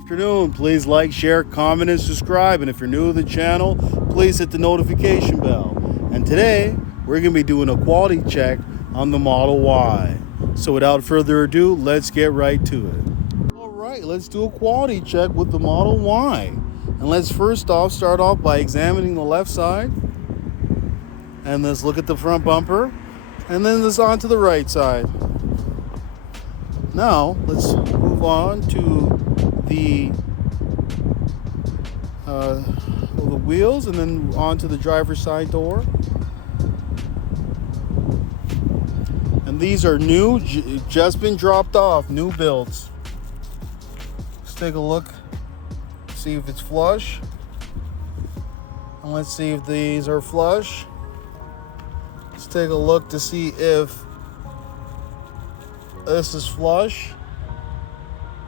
Afternoon. Please like, share, comment, and subscribe. And if you're new to the channel, please hit the notification bell. And today, we're going to be doing a quality check on the Model Y. So without further ado, let's get right to it. All right, let's do a quality check with the Model Y. And let's first off start off by examining the left side. And let's look at the front bumper. And then let's on to the right side. Now, let's move on to the wheels and then onto the driver's side door. And these are new, just been dropped off, new builds. Let's take a look, see if it's flush. And let's see if these are flush. Let's take a look to see if this is flush.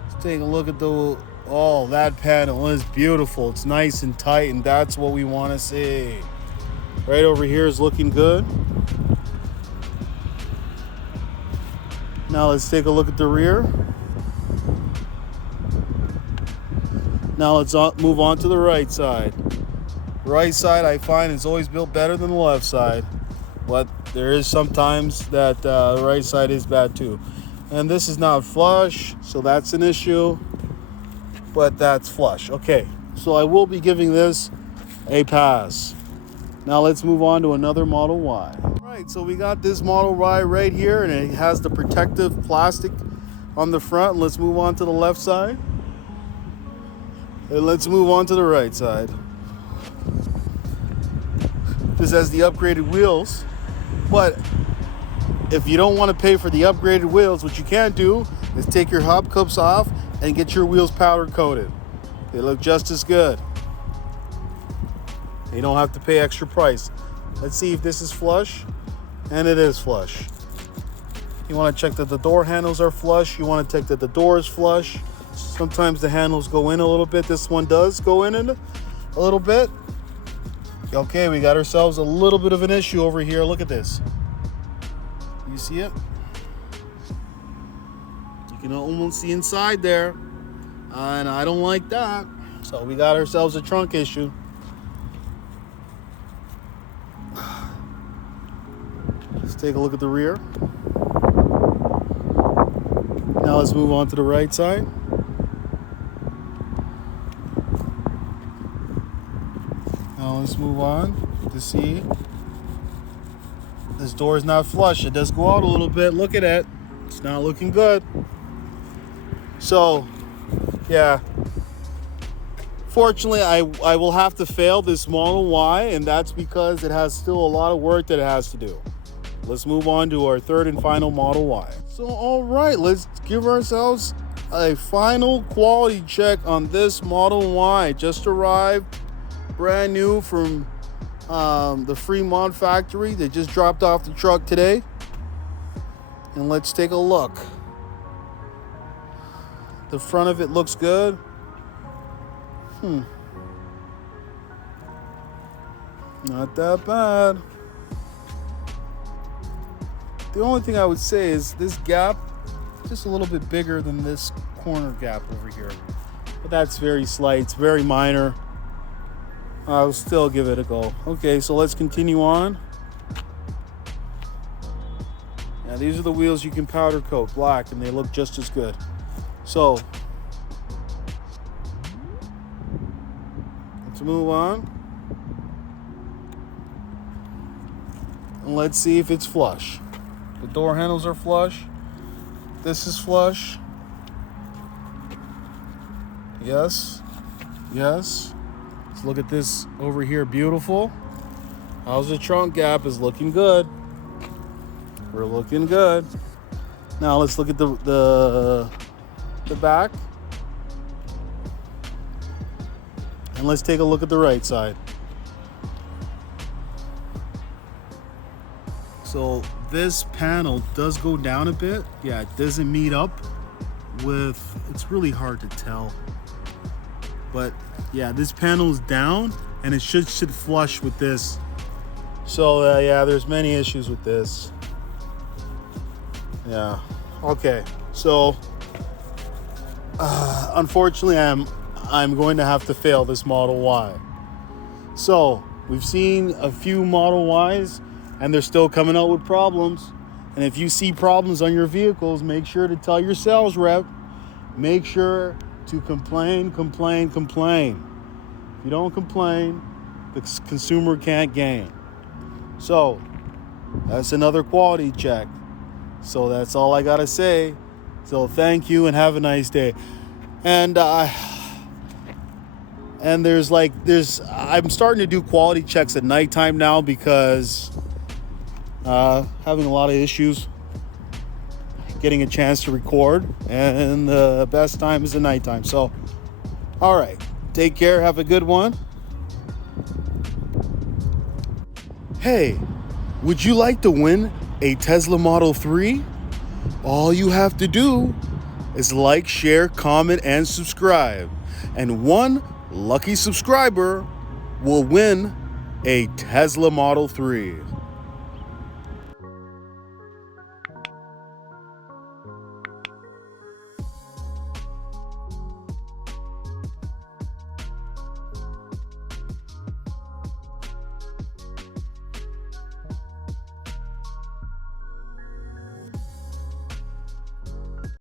Let's take a look at that panel is beautiful. It's nice and tight, and that's what we want to see. Right over here is looking good. Now let's take a look at the rear. Now let's move on to the right side. Right side I find is always built better than the left side, but there is sometimes that the right side is bad too. And this is not flush, so that's an issue, but that's flush. Okay, so I will be giving this a pass. Now let's move on to another Model Y. All right, so we got this Model Y right here, and it has the protective plastic on the front. Let's move on to the left side. And let's move on to the right side. This has the upgraded wheels, but if you don't want to pay for the upgraded wheels, what you can do is take your hubcaps off and get your wheels powder coated. They look just as good. You don't have to pay extra price. Let's see if this is flush, and it is flush. You want to check that the door handles are flush. You want to check that the door is flush. Sometimes the handles go in a little bit. This one does go in a little bit. Okay, we got ourselves a little bit of an issue over here. Look at this. You see it? You can almost see inside there, and I don't like that. So we got ourselves a trunk issue. Let's take a look at the rear. Now let's move on to the right side. Now let's move on to see. This door is not flush. It does go out a little bit. Look at it. It's not looking good. So, yeah. Fortunately, I will have to fail this Model Y, and that's because it has still a lot of work that it has to do. Let's move on to our third and final Model Y. So, all right, let's give ourselves a final quality check on this Model Y. Just arrived, brand new from the Fremont factory. They just dropped off the truck today. And let's take a look. The front of it looks good. Not that bad. The only thing I would say is this gap just a little bit bigger than this corner gap over here. But that's very slight. It's very minor. I'll still give it a go. Okay, so let's continue on. Yeah, these are the wheels you can powder coat black, and they look just as good. So, let's move on. And let's see if it's flush. The door handles are flush. This is flush. Yes. Yes. Look at this over here, beautiful. How's the trunk gap? Is looking good. We're looking good. Now let's look at the back. And let's take a look at the right side. So this panel does go down a bit. Yeah, it doesn't meet up with, it's really hard to tell. But yeah, this panel is down, and it should flush with this. So yeah, there's many issues with this. Yeah. Okay. So unfortunately, I'm going to have to fail this Model Y. So we've seen a few Model Ys, and they're still coming out with problems. And if you see problems on your vehicles, make sure to tell your sales rep. Make sure to complain. If you don't complain, the consumer can't gain. So that's another quality check. So that's all I gotta say. So thank you and have a nice day. And I'm starting to do quality checks at nighttime now because having a lot of issues getting a chance to record, and the best time is the nighttime. So all right, take care, have a good one. Hey, would you like to win a Tesla Model 3? All you have to do is like, share, comment, and subscribe. And one lucky subscriber will win a Tesla Model 3.